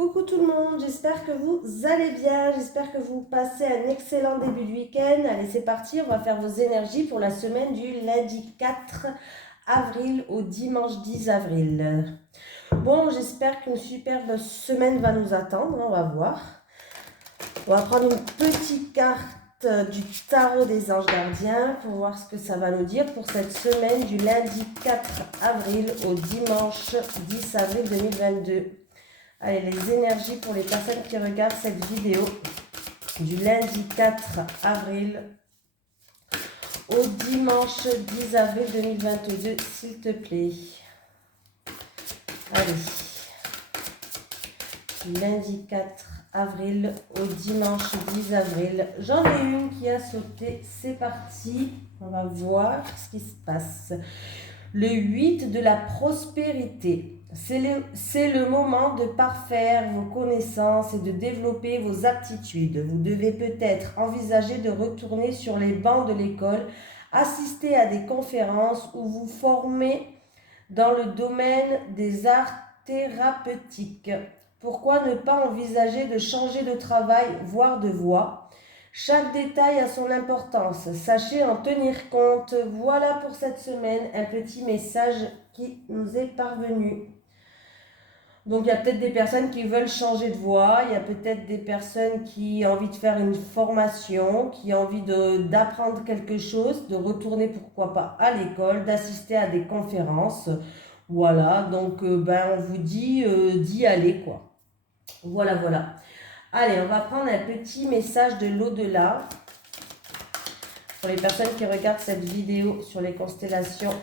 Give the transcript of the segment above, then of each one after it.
Coucou tout le monde, j'espère que vous allez bien, j'espère que vous passez un excellent début de week-end. Allez, c'est parti, on va faire vos énergies pour la semaine du lundi 4 avril au dimanche 10 avril. Bon, j'espère qu'une superbe semaine va nous attendre, on va voir. On va prendre une petite carte du tarot des anges gardiens pour voir ce que ça va nous dire pour cette semaine du lundi 4 avril au dimanche 10 avril 2022. Allez, les énergies pour les personnes qui regardent cette vidéo du lundi 4 avril au dimanche 10 avril 2022, s'il te plaît. Allez, du lundi 4 avril au dimanche 10 avril. J'en ai une qui a sauté, c'est parti. On va voir ce qui se passe. Le 8 de la prospérité. C'est le moment de parfaire vos connaissances et de développer vos aptitudes. Vous devez peut-être envisager de retourner sur les bancs de l'école, assister à des conférences ou vous former dans le domaine des arts thérapeutiques. Pourquoi ne pas envisager de changer de travail, voire de voie ? Chaque détail a son importance, sachez en tenir compte. Voilà pour cette semaine un petit message qui nous est parvenu. Donc il y a peut-être des personnes qui veulent changer de voie, il y a peut-être des personnes qui ont envie de faire une formation, qui ont envie d'apprendre quelque chose, de retourner pourquoi pas à l'école, d'assister à des conférences. Voilà, donc on vous dit d'y aller quoi. Voilà. Allez, on va prendre un petit message de l'au-delà pour les personnes qui regardent cette vidéo sur les constellations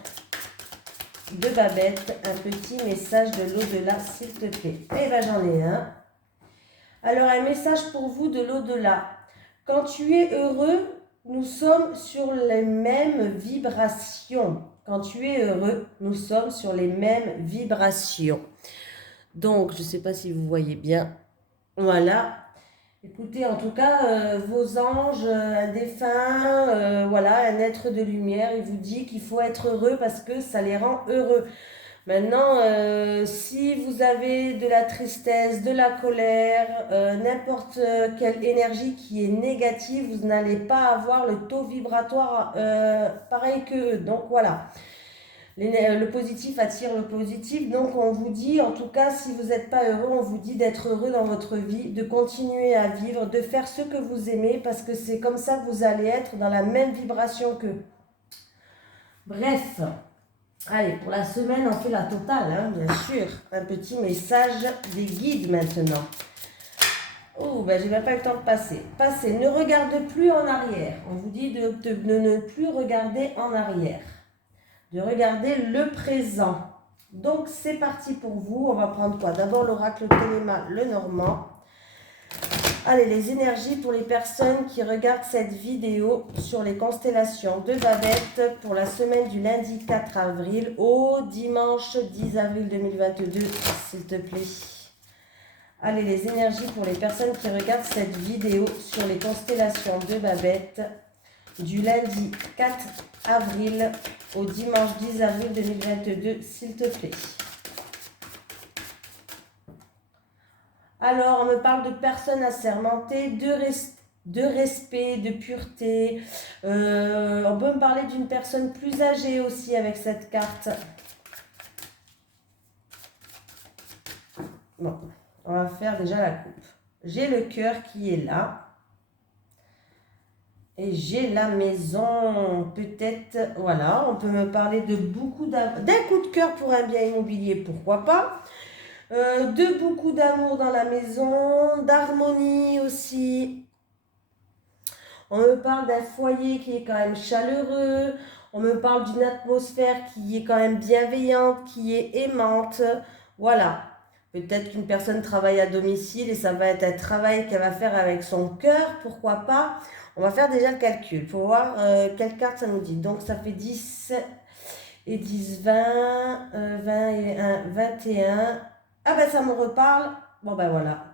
de Babette. Un petit message de l'au-delà, s'il te plaît. Eh bien, j'en ai un. Alors, un message pour vous de l'au-delà. Quand tu es heureux, nous sommes sur les mêmes vibrations. Quand tu es heureux, nous sommes sur les mêmes vibrations. Donc, je ne sais pas si vous voyez bien. Voilà. Écoutez, en tout cas, vos anges, un défunt, voilà, un être de lumière, il vous dit qu'il faut être heureux parce que ça les rend heureux. Maintenant, si vous avez de la tristesse, de la colère, n'importe quelle énergie qui est négative, vous n'allez pas avoir le taux vibratoire pareil qu'eux. Donc voilà. Le positif attire le positif, donc on vous dit, en tout cas, si vous n'êtes pas heureux, on vous dit d'être heureux dans votre vie, de continuer à vivre, de faire ce que vous aimez, parce que c'est comme ça que vous allez être dans la même vibration qu'eux. Bref, allez, pour la semaine, on fait la totale, hein, bien sûr. Un petit message des guides maintenant. Oh, j'ai même pas eu le temps de passer. Passez, ne regarde plus en arrière. On vous dit de ne plus regarder en arrière. De regarder le présent. Donc c'est parti pour vous. On va prendre quoi? D'abord l'oracle Téléma, le Normand. Allez, les énergies pour les personnes qui regardent cette vidéo sur les constellations de Babette pour la semaine du lundi 4 avril au dimanche 10 avril 2022, s'il te plaît. Allez, les énergies pour les personnes qui regardent cette vidéo sur les constellations de Babette du lundi 4 avril au dimanche 10 avril 2022, s'il te plaît. Alors, on me parle de personnes assermentées, de respect, de pureté. On peut me parler d'une personne plus âgée aussi avec cette carte. Bon, on va faire déjà la coupe. J'ai le cœur qui est là. Et j'ai la maison, peut-être, voilà, on peut me parler de beaucoup d'amour, d'un coup de cœur pour un bien immobilier, pourquoi pas, de beaucoup d'amour dans la maison, d'harmonie aussi. On me parle d'un foyer qui est quand même chaleureux, on me parle d'une atmosphère qui est quand même bienveillante, qui est aimante, voilà. Peut-être qu'une personne travaille à domicile et ça va être un travail qu'elle va faire avec son cœur, pourquoi pas. On va faire déjà le calcul. Il faut voir quelle carte ça nous dit. Donc ça fait 10 et 10, 20, 20 et 1, 21. Ah ça me reparle. Bon voilà.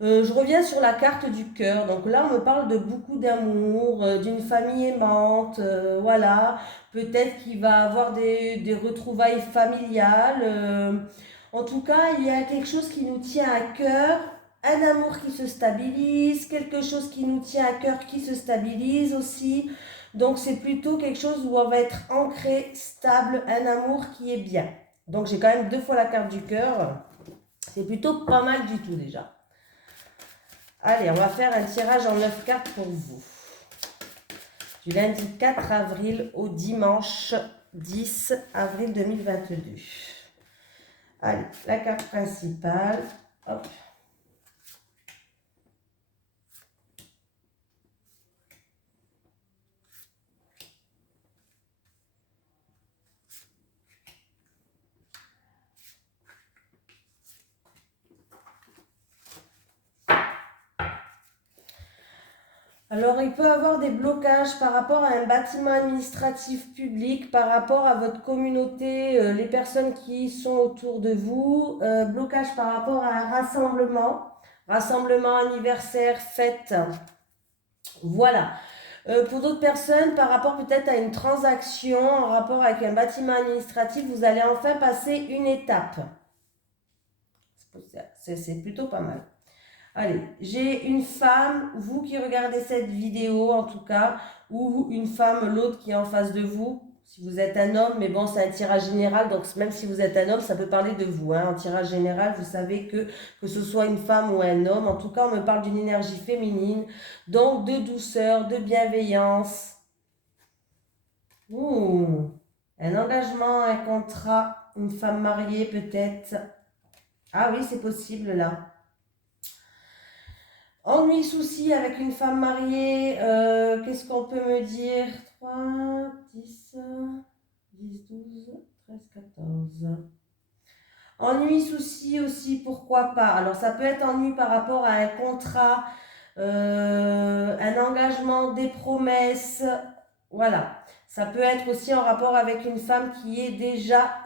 Je reviens sur la carte du cœur. Donc là, on me parle de beaucoup d'amour, d'une famille aimante. Voilà. Peut-être qu'il va avoir des retrouvailles familiales. En tout cas, il y a quelque chose qui nous tient à cœur, un amour qui se stabilise, quelque chose qui nous tient à cœur qui se stabilise aussi. Donc c'est plutôt quelque chose où on va être ancré, stable, un amour qui est bien. Donc j'ai quand même 2 fois la carte du cœur. C'est plutôt pas mal du tout déjà. Allez, on va faire un tirage en 9 cartes pour vous. Du lundi 4 avril au dimanche 10 avril 2022. Allez, la carte principale. Hop. Alors, il peut y avoir des blocages par rapport à un bâtiment administratif public, par rapport à votre communauté, les personnes qui sont autour de vous, blocage par rapport à un rassemblement anniversaire, fête, voilà. Pour d'autres personnes, par rapport peut-être à une transaction en rapport avec un bâtiment administratif, vous allez enfin passer une étape. C'est plutôt pas mal. Allez, j'ai une femme, vous qui regardez cette vidéo en tout cas, ou une femme, l'autre qui est en face de vous, si vous êtes un homme, mais bon, c'est un tirage général, donc même si vous êtes un homme, ça peut parler de vous. Hein. En tirage général, vous savez que ce soit une femme ou un homme, en tout cas, on me parle d'une énergie féminine, donc de douceur, de bienveillance. Ouh, un engagement, un contrat, une femme mariée peut-être. Ah oui, c'est possible là. Ennui, souci avec une femme mariée, qu'est-ce qu'on peut me dire? 3, 10, 10, 12, 13, 14. Ennui, souci aussi, pourquoi pas? Alors ça peut être ennui par rapport à un contrat, un engagement, des promesses, voilà. Ça peut être aussi en rapport avec une femme qui est déjà,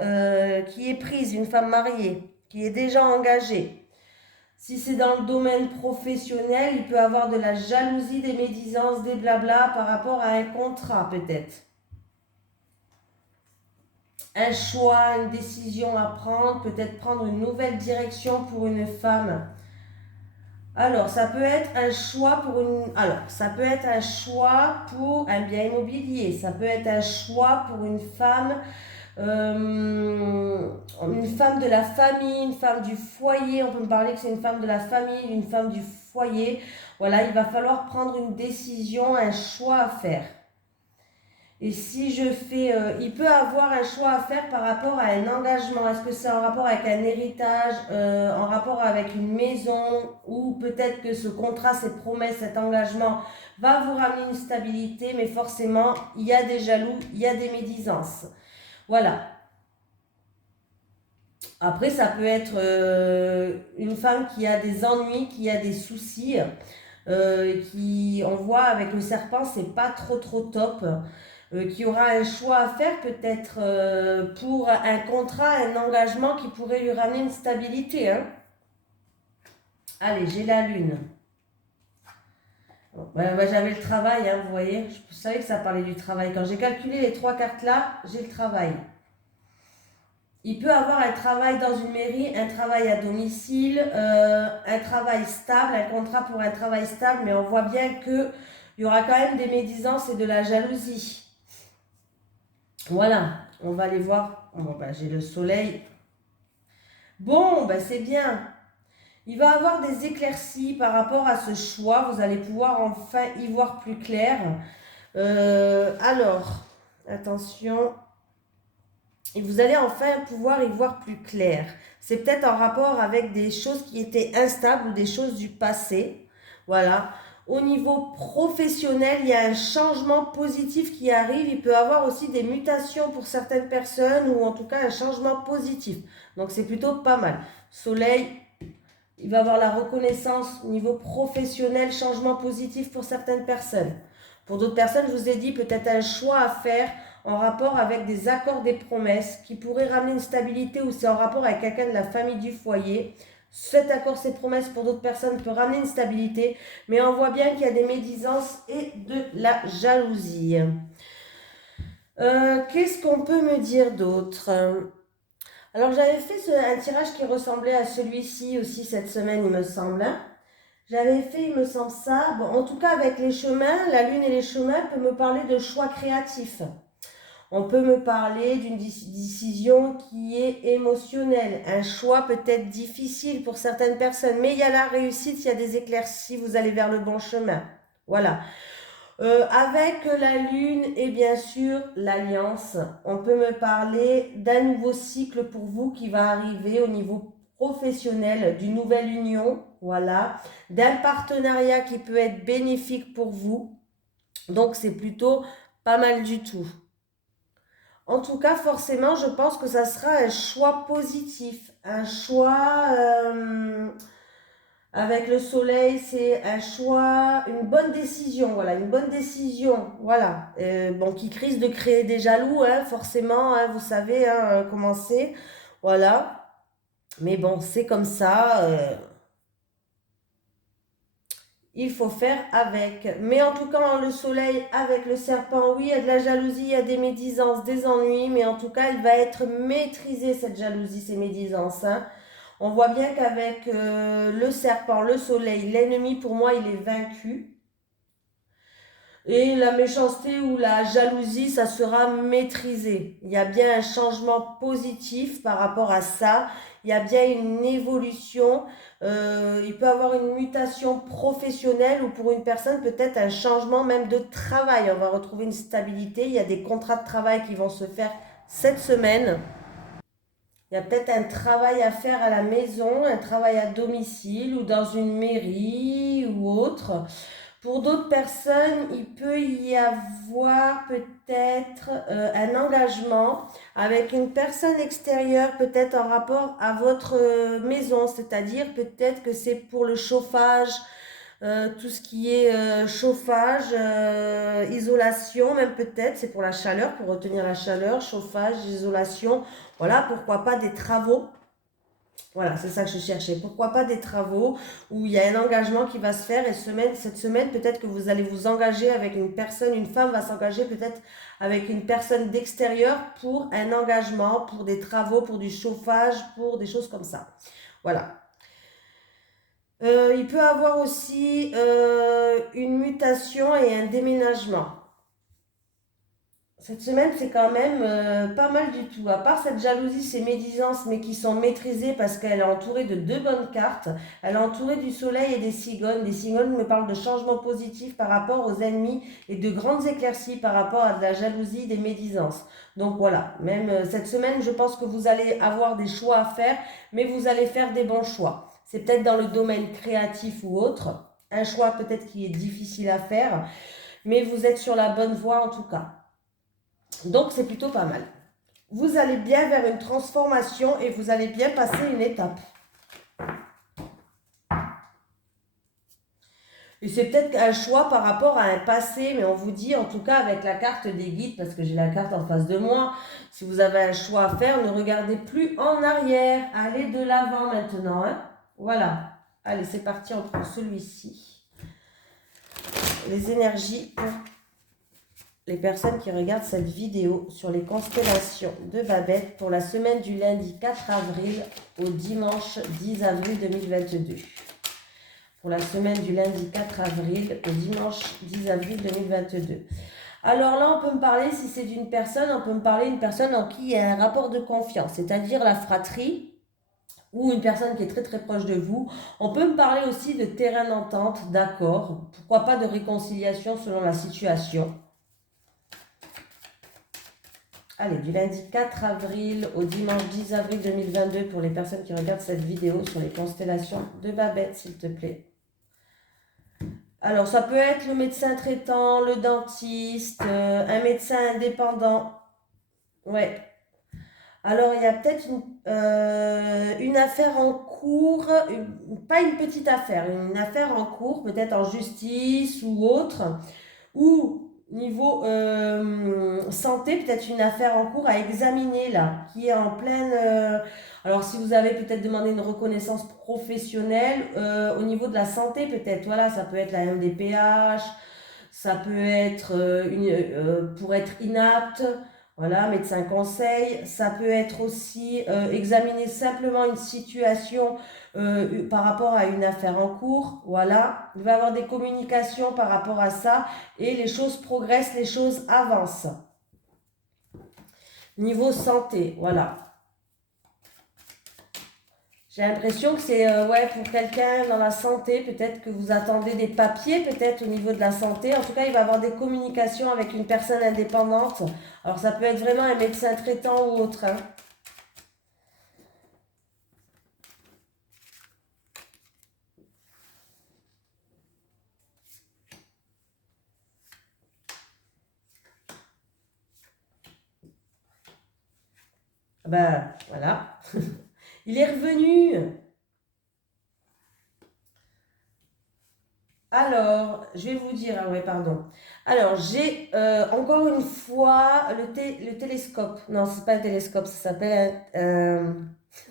qui est prise, une femme mariée, qui est déjà engagée. Si c'est dans le domaine professionnel, il peut avoir de la jalousie, des médisances, des blabla par rapport à un contrat peut-être. Un choix, une décision à prendre, peut-être prendre une nouvelle direction pour une femme. Alors, ça peut être un choix pour ça peut être un choix pour un bien immobilier, ça peut être un choix pour une femme de la famille, une femme du foyer, on peut me parler que c'est une femme de la famille, une femme du foyer. Voilà, il va falloir prendre une décision, un choix à faire. Et si je fais, il peut avoir un choix à faire par rapport à un engagement. Est-ce que c'est en rapport avec un héritage, en rapport avec une maison, ou peut-être que ce contrat, cette promesse, cet engagement va vous ramener une stabilité, mais forcément, il y a des jaloux, il y a des médisances. Voilà. Après, ça peut être une femme qui a des ennuis, qui a des soucis, qui, on voit avec le serpent, c'est pas trop top, qui aura un choix à faire peut-être pour un contrat, un engagement qui pourrait lui ramener une stabilité. Hein. Allez, j'ai la lune. Bon, j'avais le travail, hein, vous voyez, je savais que ça parlait du travail. Quand j'ai calculé les 3 cartes là, j'ai le travail. Il peut avoir un travail dans une mairie, un travail à domicile, un travail stable, un contrat pour un travail stable, mais on voit bien qu'il y aura quand même des médisances et de la jalousie. Voilà, on va aller voir. Bon, j'ai le soleil. Bon, c'est bien. Il va y avoir des éclaircies par rapport à ce choix. Vous allez pouvoir enfin y voir plus clair. Alors, attention. Et vous allez enfin pouvoir y voir plus clair. C'est peut-être en rapport avec des choses qui étaient instables ou des choses du passé. Voilà. Au niveau professionnel, il y a un changement positif qui arrive. Il peut y avoir aussi des mutations pour certaines personnes ou en tout cas un changement positif. Donc c'est plutôt pas mal. Soleil, il va y avoir la reconnaissance au niveau professionnel, changement positif pour certaines personnes. Pour d'autres personnes, je vous ai dit peut-être un choix à faire en rapport avec des accords, des promesses qui pourraient ramener une stabilité ou c'est en rapport avec quelqu'un de la famille du foyer. Cet accord, ces promesses pour d'autres personnes peut ramener une stabilité, mais on voit bien qu'il y a des médisances et de la jalousie. Qu'est-ce qu'on peut me dire d'autre ? Alors j'avais fait un tirage qui ressemblait à celui-ci aussi cette semaine, il me semble, hein. J'avais fait, il me semble ça. Bon, en tout cas, avec les chemins, la lune et les chemins peut me parler de choix créatifs. On peut me parler d'une décision qui est émotionnelle, un choix peut-être difficile pour certaines personnes, mais il y a la réussite, il y a des éclaircies, vous allez vers le bon chemin. Voilà. Avec la lune et bien sûr l'alliance, on peut me parler d'un nouveau cycle pour vous qui va arriver au niveau professionnel, d'une nouvelle union, voilà, d'un partenariat qui peut être bénéfique pour vous. Donc c'est plutôt pas mal du tout. En tout cas, forcément, je pense que ça sera un choix positif, un choix avec le soleil, c'est un choix, une bonne décision, voilà, une bonne décision, voilà. Bon, qui risque de créer des jaloux, hein, forcément, hein, vous savez hein, comment c'est, voilà. Mais bon, c'est comme ça. Il faut faire avec. Mais en tout cas, le soleil avec le serpent, oui, il y a de la jalousie, il y a des médisances, des ennuis, mais en tout cas, elle va être maîtrisée, cette jalousie, ces médisances. Hein. On voit bien qu'avec le serpent, le soleil, l'ennemi, pour moi, il est vaincu. Et la méchanceté ou la jalousie, ça sera maîtrisé. Il y a bien un changement positif par rapport à ça. Il y a bien une évolution. Il peut y avoir une mutation professionnelle ou pour une personne, peut-être un changement même de travail. On va retrouver une stabilité. Il y a des contrats de travail qui vont se faire cette semaine. Il y a peut-être un travail à faire à la maison, un travail à domicile ou dans une mairie ou autre. Pour d'autres personnes, il peut y avoir peut-être un engagement avec une personne extérieure, peut-être en rapport à votre maison, c'est-à-dire peut-être que c'est pour le chauffage, tout ce qui est chauffage, isolation, même peut-être, c'est pour la chaleur, pour retenir la chaleur, chauffage, isolation, voilà, pourquoi pas des travaux. Voilà, c'est ça que je cherchais. Pourquoi pas des travaux où il y a un engagement qui va se faire et cette semaine, peut-être que vous allez vous engager avec une personne, une femme va s'engager peut-être avec une personne d'extérieur pour un engagement, pour des travaux, pour du chauffage, pour des choses comme ça. Voilà. Il peut avoir aussi une mutation et un déménagement. Cette semaine, c'est quand même pas mal du tout. À part cette jalousie, ces médisances, mais qui sont maîtrisées parce qu'elle est entourée de deux bonnes cartes. Elle est entourée du soleil et des cigognes. Les cigognes me parlent de changements positifs par rapport aux ennemis et de grandes éclaircies par rapport à de la jalousie, des médisances. Donc voilà, même cette semaine, je pense que vous allez avoir des choix à faire, mais vous allez faire des bons choix. C'est peut-être dans le domaine créatif ou autre. Un choix peut-être qui est difficile à faire, mais vous êtes sur la bonne voie en tout cas. Donc c'est plutôt pas mal. Vous allez bien vers une transformation et vous allez bien passer une étape. Et c'est peut-être un choix par rapport à un passé, mais on vous dit en tout cas avec la carte des guides, parce que j'ai la carte en face de moi, si vous avez un choix à faire, ne regardez plus en arrière, allez de l'avant maintenant. Hein. Voilà, allez c'est parti, on prend celui-ci. Les énergies pour les personnes qui regardent cette vidéo sur les constellations de Babette pour la semaine du lundi 4 avril au dimanche 10 avril 2022. Pour la semaine du lundi 4 avril au dimanche 10 avril 2022. Alors là, on peut me parler, si c'est d'une personne, on peut me parler d'une personne en qui il y a un rapport de confiance, c'est-à-dire la fratrie ou une personne qui est très très proche de vous. On peut me parler aussi de terrain d'entente, d'accord, pourquoi pas de réconciliation selon la situation. Allez, du lundi 4 avril au dimanche 10 avril 2022 pour les personnes qui regardent cette vidéo sur les constellations de Babette, s'il te plaît. Alors, ça peut être le médecin traitant, le dentiste, un médecin indépendant. Ouais. Alors, il y a peut-être une affaire en cours, pas une petite affaire, une affaire en cours, peut-être en justice ou autre, ou niveau santé, peut-être une affaire en cours à examiner là, qui est en pleine... alors si vous avez peut-être demandé une reconnaissance professionnelle, au niveau de la santé peut-être, voilà, ça peut être la MDPH, ça peut être pour être inapte, Voilà, médecin conseil. Ça peut être aussi examiner simplement une situation par rapport à une affaire en cours. Voilà, il va y avoir des communications par rapport à ça et les choses progressent, les choses avancent. Niveau santé, voilà. J'ai l'impression que c'est ouais, pour quelqu'un dans la santé, peut-être que vous attendez des papiers, peut-être au niveau de la santé. En tout cas, il va avoir des communications avec une personne indépendante. Alors, ça peut être vraiment un médecin traitant ou autre, hein. Ben, voilà. Il est revenu. Alors, je vais vous dire, ah ouais, pardon. Alors, j'ai encore une fois le télescope. Non, c'est pas un télescope, ça s'appelle un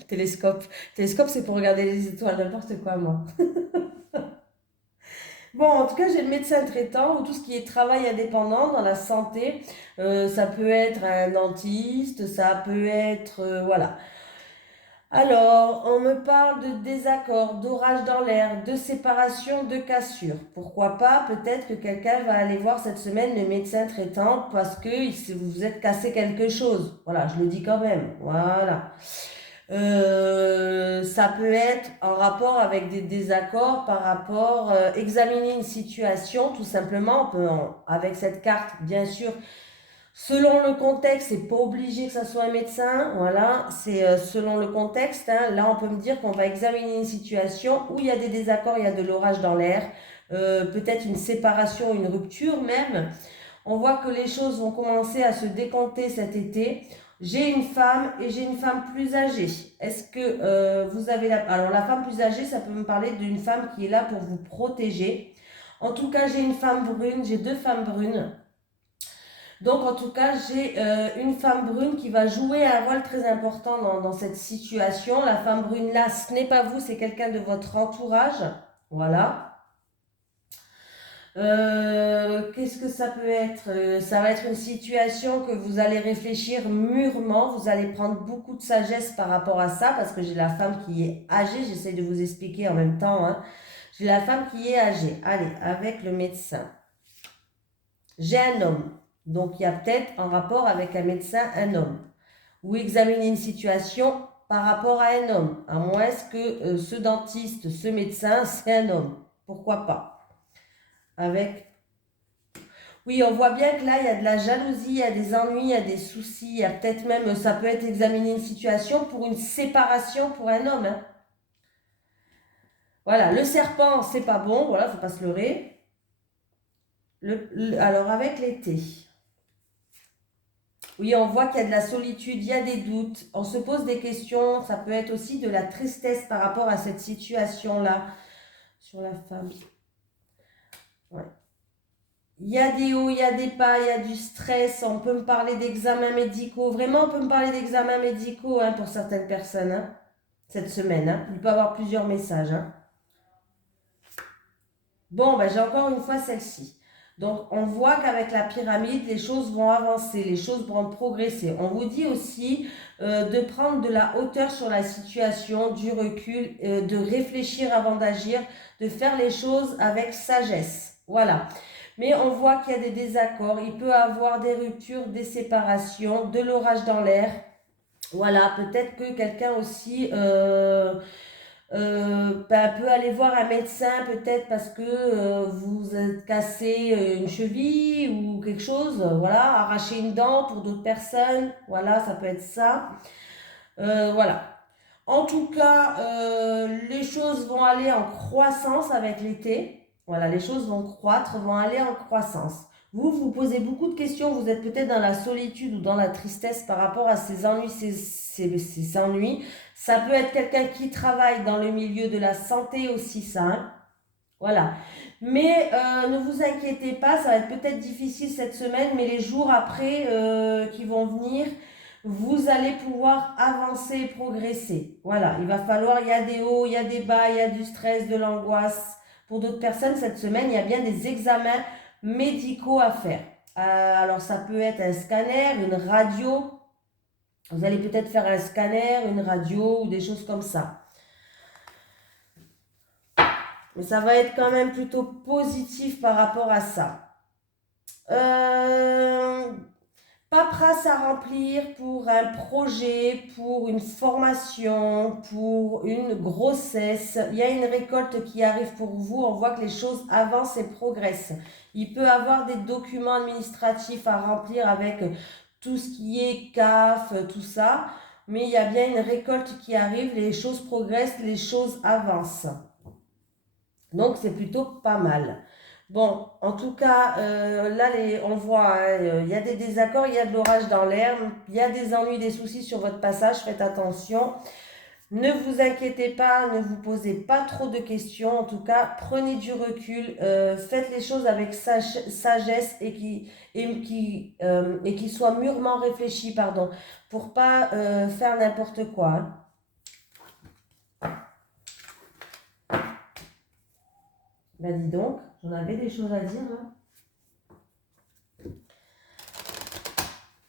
télescope. Télescope, c'est pour regarder les étoiles, n'importe quoi, moi. Bon, en tout cas, j'ai le médecin traitant ou tout ce qui est travail indépendant dans la santé. Ça peut être un dentiste, ça peut être, voilà. Alors, on me parle de désaccord, d'orage dans l'air, de séparation, de cassure. Pourquoi pas? Peut-être que quelqu'un va aller voir cette semaine le médecin traitant parce que vous vous êtes cassé quelque chose. Voilà, je le dis quand même. Voilà. Ça peut être en rapport avec des désaccords par rapport, examiner une situation, tout simplement, avec cette carte, bien sûr. Selon le contexte, c'est pas obligé que ça soit un médecin, voilà, c'est selon le contexte, hein. Là, on peut me dire qu'on va examiner une situation où il y a des désaccords, il y a de l'orage dans l'air, peut-être une séparation, une rupture même. On voit que les choses vont commencer à se décompter cet été. J'ai une femme et j'ai une femme plus âgée. Est-ce que vous avez la... Alors, la femme plus âgée, ça peut me parler d'une femme qui est là pour vous protéger. En tout cas, j'ai une femme brune, j'ai deux femmes brunes. Donc, en tout cas, j'ai une femme brune qui va jouer un rôle très important dans cette situation. La femme brune là, ce n'est pas vous, c'est quelqu'un de votre entourage. Voilà. Qu'est-ce que ça peut être? Ça va être une situation que vous allez réfléchir mûrement. Vous allez prendre beaucoup de sagesse par rapport à ça parce que j'ai la femme qui est âgée. J'essaie de vous expliquer en même temps, hein. J'ai la femme qui est âgée. Allez, avec le médecin. J'ai un homme. Donc, il y a peut-être un rapport avec un médecin, un homme. Ou examiner une situation par rapport à un homme. À moins que ce dentiste, ce médecin, c'est un homme. Pourquoi pas? Avec... Oui, on voit bien que là, il y a de la jalousie, il y a des ennuis, il y a des soucis. Il y a peut-être même, ça peut être examiner une situation pour une séparation pour un homme, hein. Voilà, le serpent, c'est pas bon. Voilà, faut pas se leurrer. Alors, avec l'été. Oui, on voit qu'il y a de la solitude, il y a des doutes, on se pose des questions, ça peut être aussi de la tristesse par rapport à cette situation-là sur la femme. Ouais. Il y a des hauts, il y a des bas, il y a du stress, on peut me parler d'examens médicaux, vraiment on peut me parler d'examens médicaux, hein, pour certaines personnes, hein, cette semaine, hein. Il peut y avoir plusieurs messages, hein. Bon, ben, j'ai encore une fois celle-ci. Donc, on voit qu'avec la pyramide, les choses vont avancer, les choses vont progresser. On vous dit aussi de prendre de la hauteur sur la situation, du recul, de réfléchir avant d'agir, de faire les choses avec sagesse. Voilà. Mais on voit qu'il y a des désaccords, il peut y avoir des ruptures, des séparations, de l'orage dans l'air. Voilà, peut-être que quelqu'un aussi... peut aller voir un médecin peut-être parce que vous êtes cassé une cheville ou quelque chose, voilà, arracher une dent pour d'autres personnes, voilà, ça peut être ça. Voilà. En tout cas, les choses vont aller en croissance avec l'été. Voilà, les choses vont croître, vont aller en croissance. Vous vous posez beaucoup de questions, vous êtes peut-être dans la solitude ou dans la tristesse par rapport à ces ennuis, ces ennuis. Ça peut être quelqu'un qui travaille dans le milieu de la santé aussi, ça, hein. Voilà. Mais ne vous inquiétez pas, ça va être peut-être difficile cette semaine, mais les jours après qui vont venir, vous allez pouvoir avancer et progresser. Voilà, il va falloir, il y a des hauts, il y a des bas, il y a du stress, de l'angoisse. Pour d'autres personnes, cette semaine, il y a bien des examens médicaux à faire. Alors, ça peut être un scanner, une radio. Vous allez peut-être faire un scanner, une radio ou des choses comme ça. Mais ça va être quand même plutôt positif par rapport à ça. Paperasse à remplir pour un projet, pour une formation, pour une grossesse. Il y a une récolte qui arrive pour vous. On voit que les choses avancent et progressent. Il peut y avoir des documents administratifs à remplir avec tout ce qui est CAF, tout ça. Mais il y a bien une récolte qui arrive. Les choses progressent, les choses avancent. Donc, c'est plutôt pas mal. Bon, en tout cas, là, on voit, hein, il y a des désaccords, il y a de l'orage dans l'air, il y a des ennuis, des soucis sur votre passage, faites attention. Ne vous inquiétez pas, ne vous posez pas trop de questions. En tout cas, prenez du recul, faites les choses avec sagesse et qui soient mûrement réfléchis, pardon, pour pas faire n'importe quoi, hein. Ben dis donc, j'en avais des choses à dire là.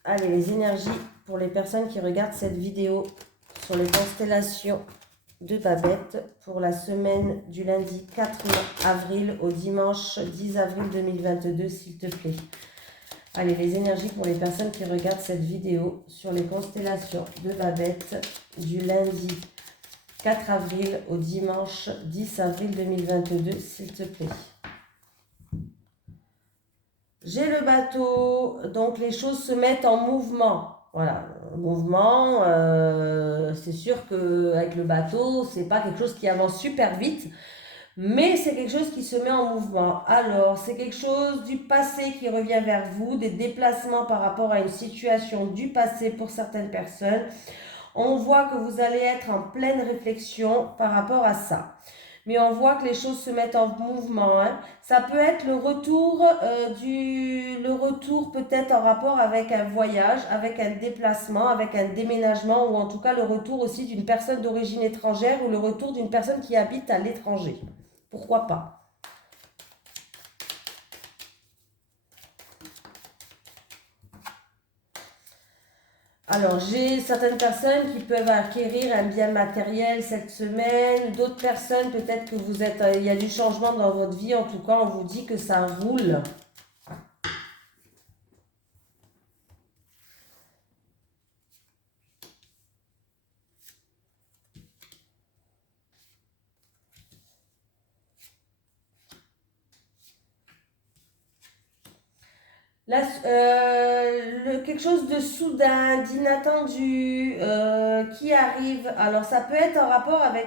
Allez, les énergies pour les personnes qui regardent cette vidéo sur les constellations de Babette pour la semaine du lundi 4 avril au dimanche 10 avril 2022, s'il te plaît. Allez, les énergies pour les personnes qui regardent cette vidéo sur les constellations de Babette du lundi 4 avril au dimanche 10 avril 2022, s'il te plaît. J'ai le bateau, donc les choses se mettent en mouvement. Voilà, mouvement, c'est sûr qu'avec le bateau, c'est pas quelque chose qui avance super vite, mais c'est quelque chose qui se met en mouvement. Alors, c'est quelque chose du passé qui revient vers vous, des déplacements par rapport à une situation du passé pour certaines personnes. On voit que vous allez être en pleine réflexion par rapport à ça. Mais on voit que les choses se mettent en mouvement, hein. Ça peut être le retour peut-être en rapport avec un voyage, avec un déplacement, avec un déménagement, ou en tout cas le retour aussi d'une personne d'origine étrangère ou le retour d'une personne qui habite à l'étranger. Pourquoi pas? Alors, j'ai certaines personnes qui peuvent acquérir un bien matériel cette semaine. D'autres personnes, peut-être que vous êtes, il y a du changement dans votre vie. En tout cas, on vous dit que ça roule. Là, quelque chose de soudain, d'inattendu, qui arrive. Alors, ça peut être en rapport avec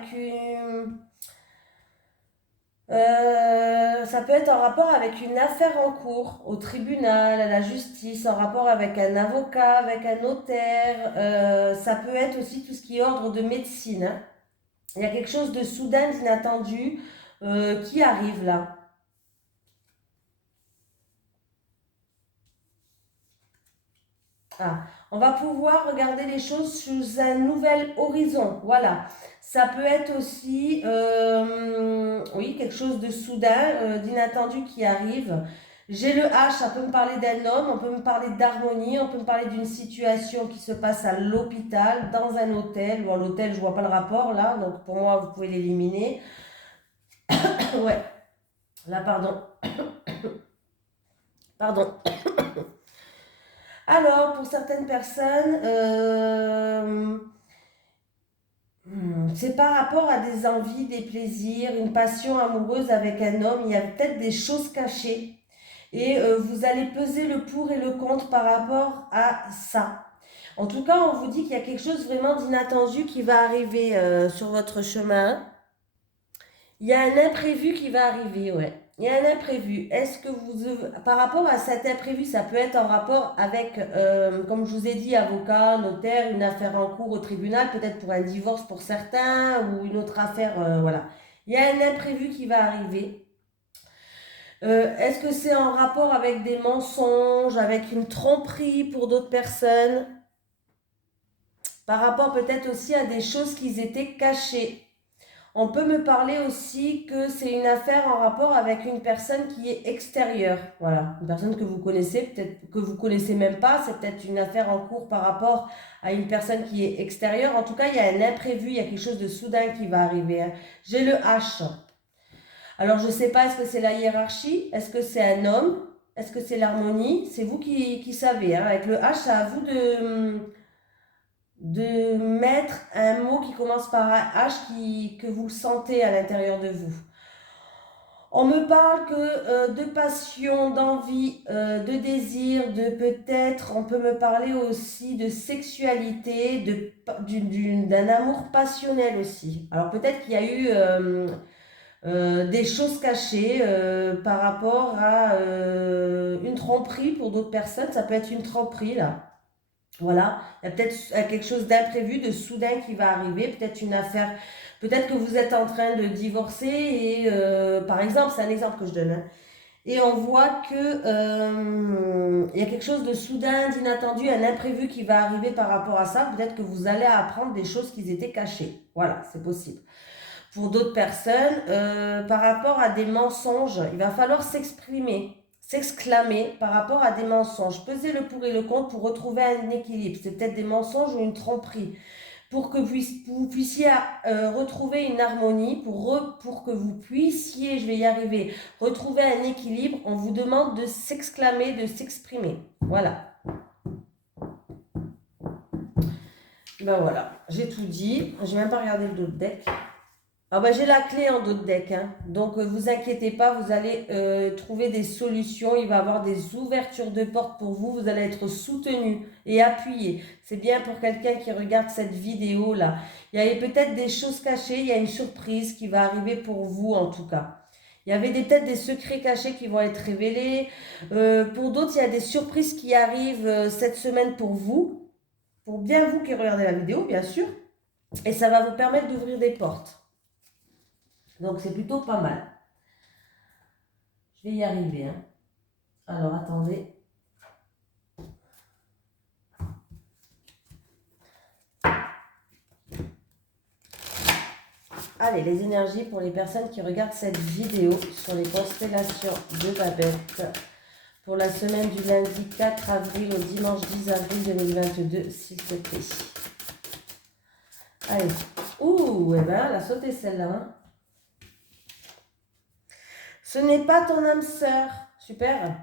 ça peut être en rapport avec une affaire en cours, au tribunal, à la justice, en rapport avec un avocat, avec un notaire. Ça peut être aussi tout ce qui est ordre de médecine, hein. Il y a quelque chose de soudain, d'inattendu, qui arrive là. Ah, on va pouvoir regarder les choses sous un nouvel horizon. Voilà. Ça peut être aussi, oui, quelque chose de soudain, d'inattendu qui arrive. J'ai le H, ça peut me parler d'un homme, on peut me parler d'harmonie, on peut me parler d'une situation qui se passe à l'hôpital, dans un hôtel. Bon, l'hôtel, je vois pas le rapport là, donc pour moi, vous pouvez l'éliminer. Ouais, là, pardon. Pardon. Alors, pour certaines personnes, c'est par rapport à des envies, des plaisirs, une passion amoureuse avec un homme. Il y a peut-être des choses cachées. Et vous allez peser le pour et le contre par rapport à ça. En tout cas, on vous dit qu'il y a quelque chose vraiment d'inattendu qui va arriver sur votre chemin. Il y a un imprévu qui va arriver, ouais. Il y a un imprévu. Est-ce que par rapport à cet imprévu, ça peut être en rapport avec, comme je vous ai dit, avocat, notaire, une affaire en cours au tribunal, peut-être pour un divorce pour certains ou une autre affaire, voilà. Il y a un imprévu qui va arriver. Est-ce que c'est en rapport avec des mensonges, avec une tromperie pour d'autres personnes? Par rapport peut-être aussi à des choses qui étaient cachées. On peut me parler aussi que c'est une affaire en rapport avec une personne qui est extérieure. Voilà, une personne que vous connaissez, peut-être que vous connaissez même pas. C'est peut-être une affaire en cours par rapport à une personne qui est extérieure. En tout cas, il y a un imprévu, il y a quelque chose de soudain qui va arriver, hein. J'ai le H. Alors, je ne sais pas, est-ce que c'est la hiérarchie? Est-ce que c'est un homme? Est-ce que c'est l'harmonie? C'est vous qui savez, hein. Avec le H, c'est à vous de mettre un mot qui commence par un H que vous sentez à l'intérieur de vous. On me parle que de passion, d'envie, de désir, de peut-être, on peut me parler aussi de sexualité, d'un amour passionnel aussi. Alors peut-être qu'il y a eu des choses cachées par rapport à une tromperie pour d'autres personnes. Ça peut être une tromperie là. Voilà, il y a peut-être quelque chose d'imprévu, de soudain qui va arriver, peut-être une affaire, peut-être que vous êtes en train de divorcer et par exemple, c'est un exemple que je donne, hein, et on voit que il y a quelque chose de soudain, d'inattendu, un imprévu qui va arriver par rapport à ça, peut-être que vous allez apprendre des choses qui étaient cachées. Voilà, c'est possible. Pour d'autres personnes, par rapport à des mensonges, il va falloir s'exclamer par rapport à des mensonges. Pesez le pour et le contre pour retrouver un équilibre. C'est peut-être des mensonges ou une tromperie. Pour que vous puissiez retrouver une harmonie, pour que vous puissiez, je vais y arriver, retrouver un équilibre, on vous demande de s'exclamer, de s'exprimer. Voilà. Ben voilà, j'ai tout dit. J'ai même pas regardé le dos de deck. Ah bah j'ai la clé en dos de deck, hein. Donc vous inquiétez pas, vous allez trouver des solutions, il va y avoir des ouvertures de portes pour vous, vous allez être soutenu et appuyé. C'est bien pour quelqu'un qui regarde cette vidéo là. Il y avait peut-être des choses cachées, il y a une surprise qui va arriver pour vous en tout cas. Il y avait peut-être des secrets cachés qui vont être révélés. Pour d'autres, il y a des surprises qui arrivent cette semaine pour vous, pour bien vous qui regardez la vidéo bien sûr. Et ça va vous permettre d'ouvrir des portes. Donc, c'est plutôt pas mal. Je vais y arriver, hein. Alors, attendez. Allez, les énergies pour les personnes qui regardent cette vidéo sur les constellations de Babette pour la semaine du lundi 4 avril au dimanche 10 avril 2022, s'il te plaît. Allez. Ouh, eh ben, elle a sauté celle-là, hein. Ce n'est pas ton âme sœur. Super.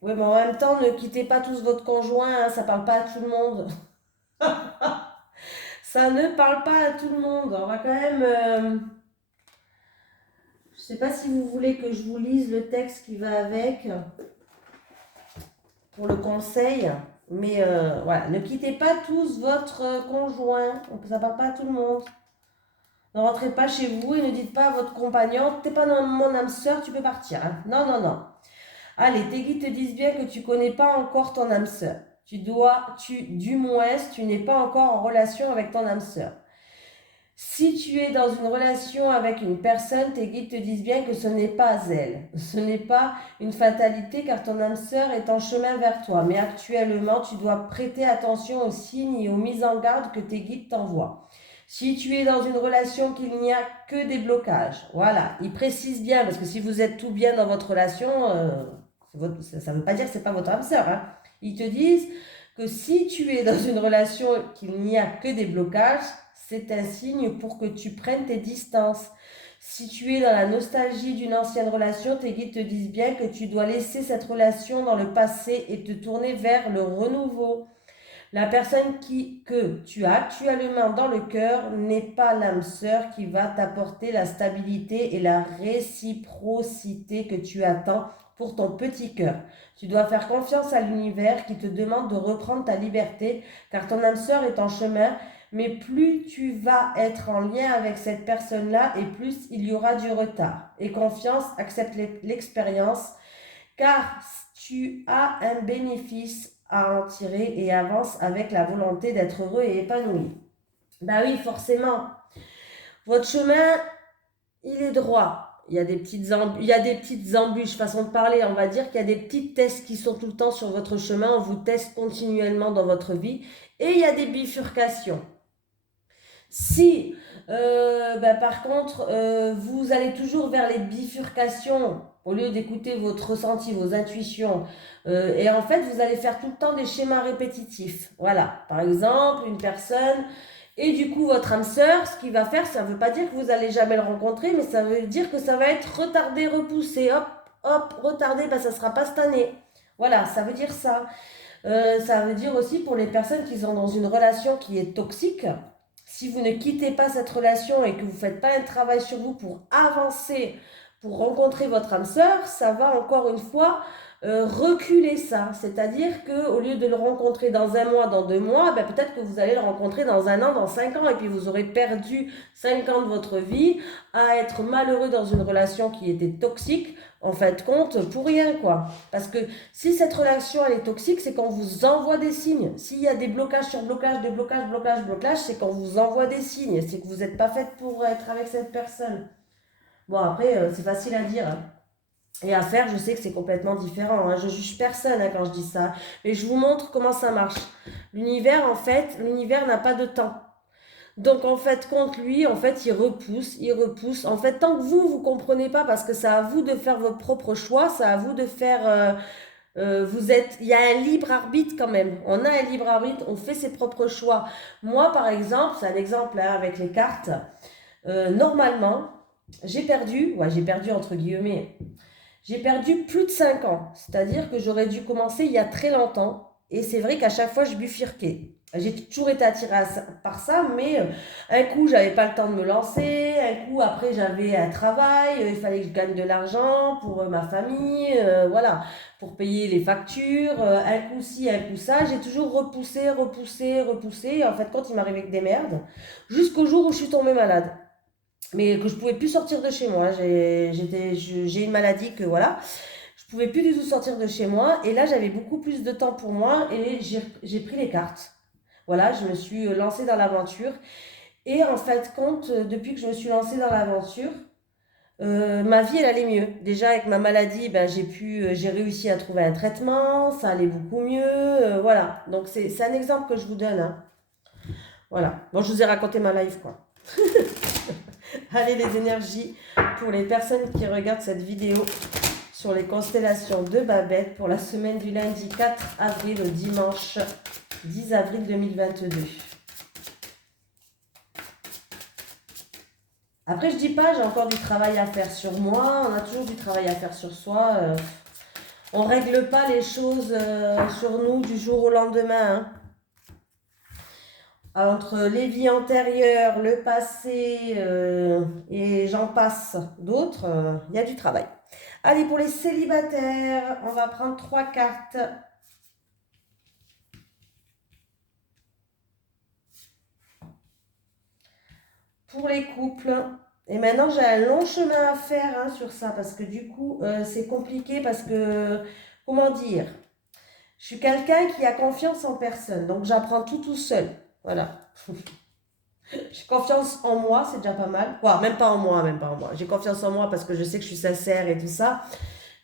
Oui, mais en même temps, ne quittez pas tous votre conjoint, hein, ça parle pas à tout le monde. Ça ne parle pas à tout le monde. On va quand même... je sais pas si vous voulez que je vous lise le texte qui va avec pour le conseil. Mais voilà, ne quittez pas tous votre conjoint. Ça parle pas à tout le monde. Ne rentrez pas chez vous et ne dites pas à votre compagnon, t'es pas dans mon âme sœur, tu peux partir, hein. Non, non, non. Allez, tes guides te disent bien que tu connais pas encore ton âme sœur. Du moins, tu n'es pas encore en relation avec ton âme sœur. Si tu es dans une relation avec une personne, tes guides te disent bien que ce n'est pas elle. Ce n'est pas une fatalité car ton âme sœur est en chemin vers toi. Mais actuellement, tu dois prêter attention aux signes et aux mises en garde que tes guides t'envoient. Si tu es dans une relation qu'il n'y a que des blocages, voilà, ils précisent bien, parce que si vous êtes tout bien dans votre relation, ça ne veut pas dire que ce n'est pas votre âme sœur, hein. Ils te disent que si tu es dans une relation qu'il n'y a que des blocages, c'est un signe pour que tu prennes tes distances. Si tu es dans la nostalgie d'une ancienne relation, tes guides te disent bien que tu dois laisser cette relation dans le passé et te tourner vers le renouveau. La personne que tu as actuellement dans le cœur n'est pas l'âme sœur qui va t'apporter la stabilité et la réciprocité que tu attends pour ton petit cœur. Tu dois faire confiance à l'univers qui te demande de reprendre ta liberté car ton âme sœur est en chemin, mais plus tu vas être en lien avec cette personne-là et plus il y aura du retard. Et confiance, accepte l'expérience car tu as un bénéfice à en tirer et avance avec la volonté d'être heureux et épanoui. Bah oui, forcément. Votre chemin, il est droit. Il y a des petites embûches, façon de parler. On va dire qu'il y a des petites tests qui sont tout le temps sur votre chemin. On vous teste continuellement dans votre vie. Et il y a des bifurcations. Si, par contre, vous allez toujours vers les bifurcations au lieu d'écouter votre ressenti, vos intuitions, et en fait, vous allez faire tout le temps des schémas répétitifs. Voilà, par exemple, une personne, et du coup, votre âme sœur, ce qu'il va faire, ça ne veut pas dire que vous allez jamais le rencontrer, mais ça veut dire que ça va être retardé, repoussé, hop, hop, retardé, ça ne sera pas cette année. Voilà, ça veut dire ça. Ça veut dire aussi pour les personnes qui sont dans une relation qui est toxique, si vous ne quittez pas cette relation et que vous ne faites pas un travail sur vous pour avancer, pour rencontrer votre âme sœur, ça va encore une fois reculer ça. C'est-à-dire qu'au lieu de le rencontrer dans un mois, dans 2 mois, peut-être que vous allez le rencontrer dans un an, dans 5 ans, et puis vous aurez perdu 5 ans de votre vie à être malheureux dans une relation qui était toxique, en fin de compte, pour rien, quoi. Parce que si cette relation, elle est toxique, c'est qu'on vous envoie des signes. S'il y a des blocages sur blocages, des blocages, blocages, blocages, c'est qu'on vous envoie des signes. C'est que vous n'êtes pas faite pour être avec cette personne. Bon, après, c'est facile à dire, hein. Et à faire, je sais que c'est complètement différent, hein. Je juge personne, hein, quand je dis ça. Mais je vous montre comment ça marche. L'univers, en fait, l'univers n'a pas de temps. Donc en fait, contre lui, en fait, il repousse, il repousse. En fait, tant que vous comprenez pas, parce que c'est à vous de faire vos propres choix, c'est à vous de faire... il y a un libre arbitre quand même. On a un libre arbitre, on fait ses propres choix. Moi, par exemple, c'est un exemple, hein, avec les cartes. Normalement, j'ai perdu entre guillemets, j'ai perdu plus de 5 ans. C'est-à-dire que j'aurais dû commencer il y a très longtemps. Et c'est vrai qu'à chaque fois, je bifurquais. J'ai toujours été attirée par ça, mais un coup, j'avais pas le temps de me lancer. Un coup, après, j'avais un travail. Il fallait que je gagne de l'argent pour ma famille. Voilà, pour payer les factures. Un coup ci, un coup ça. J'ai toujours repoussé, repoussé, repoussé. Et en fait, quand il m'arrivait que des merdes, jusqu'au jour où je suis tombée malade, mais que je pouvais plus sortir de chez moi. J'ai une maladie que voilà, je pouvais plus du tout sortir de chez moi. Et là, j'avais beaucoup plus de temps pour moi et j'ai pris les cartes. Voilà, je me suis lancée dans l'aventure. Et en fait, compte, depuis que je me suis lancée dans l'aventure, ma vie, elle allait mieux. Déjà, avec ma maladie, j'ai réussi à trouver un traitement, ça allait beaucoup mieux. Voilà, donc c'est un exemple que je vous donne, hein. Voilà, bon, je vous ai raconté ma life, quoi. Allez, les énergies pour les personnes qui regardent cette vidéo sur les constellations de Babette pour la semaine du lundi 4 avril au dimanche 10 avril 2022. Après, je dis pas, j'ai encore du travail à faire sur moi. On a toujours du travail à faire sur soi. On règle pas les choses sur nous du jour au lendemain, hein. Entre les vies antérieures, le passé et j'en passe d'autres, il y a du travail. Allez, pour les célibataires, on va prendre 3 cartes. Pour les couples. Et maintenant, j'ai un long chemin à faire, hein, sur ça, parce que du coup, c'est compliqué, parce que, comment dire, je suis quelqu'un qui a confiance en personne, donc j'apprends tout seul. Voilà. J'ai confiance en moi, c'est déjà pas mal. Quoi, même pas en moi, même pas en moi. J'ai confiance en moi parce que je sais que je suis sincère et tout ça.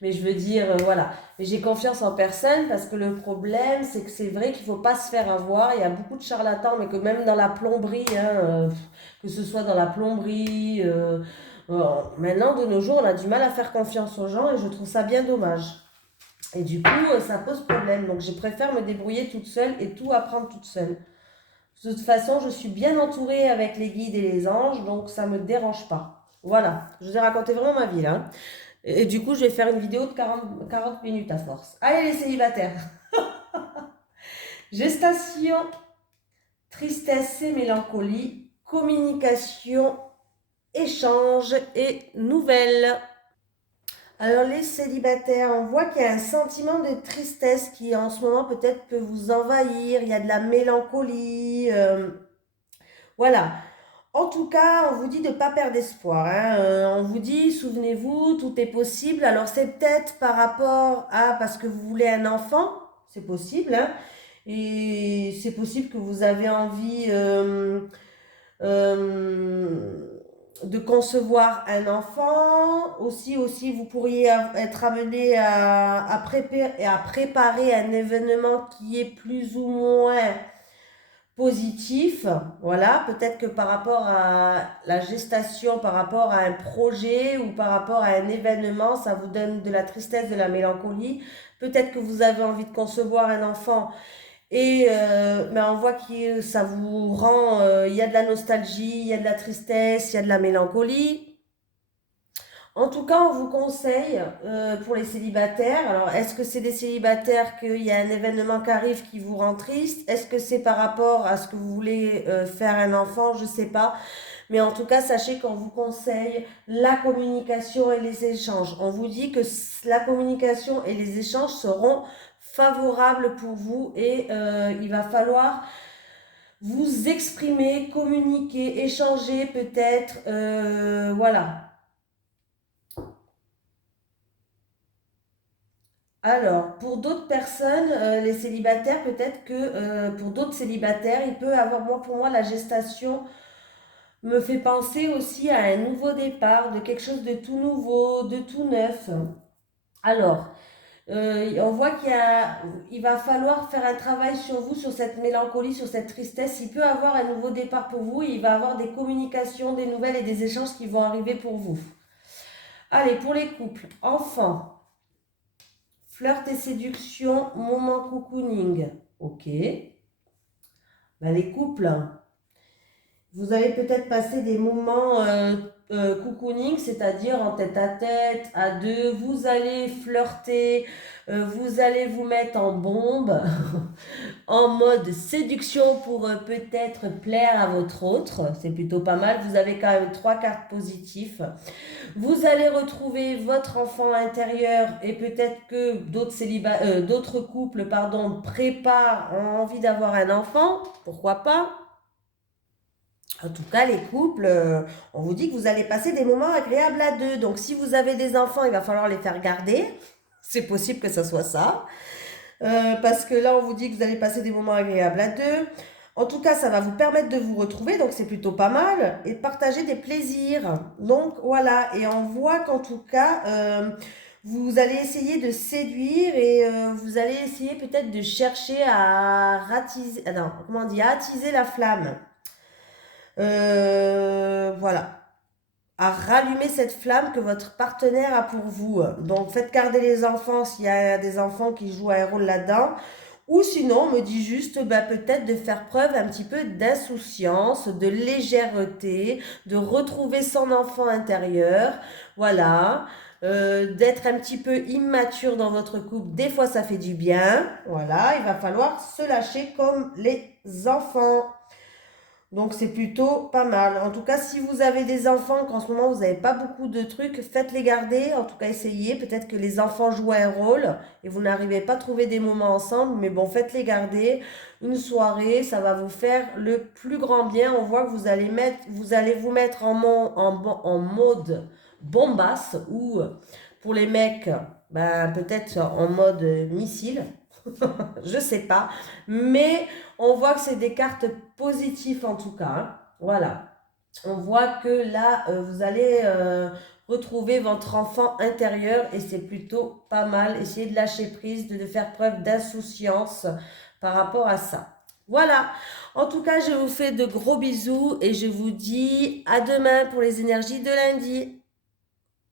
Mais je veux dire, voilà. Mais j'ai confiance en personne parce que le problème, c'est que c'est vrai qu'il ne faut pas se faire avoir. Il y a beaucoup de charlatans, mais que même dans la plomberie, hein, que ce soit dans la plomberie, maintenant, de nos jours, on a du mal à faire confiance aux gens et je trouve ça bien dommage. Et du coup, ça pose problème. Donc, je préfère me débrouiller toute seule et tout apprendre toute seule. De toute façon, je suis bien entourée avec les guides et les anges, donc ça ne me dérange pas. Voilà, je vous ai raconté vraiment ma vie là, hein. Et du coup, je vais faire une vidéo de 40 minutes à force. Allez les célibataires. Gestation, tristesse et mélancolie, communication, échange et nouvelles. Alors les célibataires, on voit qu'il y a un sentiment de tristesse qui en ce moment peut-être peut vous envahir. Il y a de la mélancolie. Voilà. En tout cas, on vous dit de ne pas perdre espoir, hein. On vous dit, souvenez-vous, tout est possible. Alors c'est peut-être par rapport à, parce que vous voulez un enfant, c'est possible, hein. Et c'est possible que vous avez envie de concevoir un enfant. Aussi, vous pourriez être amené à préparer un événement qui est plus ou moins positif. Voilà, peut-être que par rapport à la gestation, par rapport à un projet ou par rapport à un événement, ça vous donne de la tristesse, de la mélancolie. Peut-être que vous avez envie de concevoir un enfant et mais on voit que ça vous rend, il y a de la nostalgie, il y a de la tristesse, il y a de la mélancolie. En tout cas, on vous conseille pour les célibataires. Alors, est-ce que c'est des célibataires qu'il y a un événement qui arrive qui vous rend triste? Est-ce que c'est par rapport à ce que vous voulez faire un enfant? Je ne sais pas. Mais en tout cas, sachez qu'on vous conseille la communication et les échanges. On vous dit que la communication et les échanges seront favorables pour vous et il va falloir vous exprimer, communiquer, échanger peut-être. Voilà. Alors, pour d'autres personnes, les célibataires, peut-être que pour d'autres célibataires, il peut avoir, moi, pour moi, la gestation me fait penser aussi à un nouveau départ, de quelque chose de tout nouveau, de tout neuf. Alors, on voit il va falloir faire un travail sur vous, sur cette mélancolie, sur cette tristesse. Il peut avoir un nouveau départ pour vous, il va avoir des communications, des nouvelles et des échanges qui vont arriver pour vous. Allez, pour les couples, enfants. Flirt et séduction, moment cocooning. Ok. Ben, les couples, vous allez peut-être passer des moments cocooning, c'est-à-dire en tête à deux. Vous allez flirter, vous allez vous mettre en bombe, en mode séduction pour peut-être plaire à votre autre. C'est plutôt pas mal. Vous avez quand même 3 cartes positives. Vous allez retrouver votre enfant intérieur et peut-être que d'autres couples préparent, ont envie d'avoir un enfant. Pourquoi pas? En tout cas, les couples, on vous dit que vous allez passer des moments agréables à deux. Donc, si vous avez des enfants, il va falloir les faire garder. C'est possible que ce soit ça. Parce que là, on vous dit que vous allez passer des moments agréables à deux. En tout cas, ça va vous permettre de vous retrouver, donc c'est plutôt pas mal, et de partager des plaisirs. Donc voilà, et on voit qu'en tout cas, vous allez essayer de séduire et vous allez essayer peut-être de chercher à ratiser, non, comment on dit, à attiser la flamme. Voilà, à rallumer cette flamme que votre partenaire a pour vous. Donc faites garder les enfants s'il y a des enfants qui jouent un rôle là-dedans. Ou sinon, on me dit juste peut-être de faire preuve un petit peu d'insouciance, de légèreté, de retrouver son enfant intérieur. Voilà. D'être un petit peu immature dans votre couple. Des fois, ça fait du bien. Voilà. Il va falloir se lâcher comme les enfants. Donc c'est plutôt pas mal. En tout cas, si vous avez des enfants, qu'en ce moment vous n'avez pas beaucoup de trucs, faites-les garder. En tout cas, essayez. Peut-être que les enfants jouent un rôle et vous n'arrivez pas à trouver des moments ensemble. Mais bon, faites-les garder. Une soirée, ça va vous faire le plus grand bien. On voit que vous allez vous mettre en mode bombasse ou pour les mecs, peut-être en mode missile. Je sais pas. Mais on voit que c'est des cartes positives en tout cas. Hein. Voilà. On voit que là, vous allez retrouver votre enfant intérieur et c'est plutôt pas mal. Essayez de lâcher prise, de faire preuve d'insouciance par rapport à ça. Voilà. En tout cas, je vous fais de gros bisous et je vous dis à demain pour les énergies de lundi.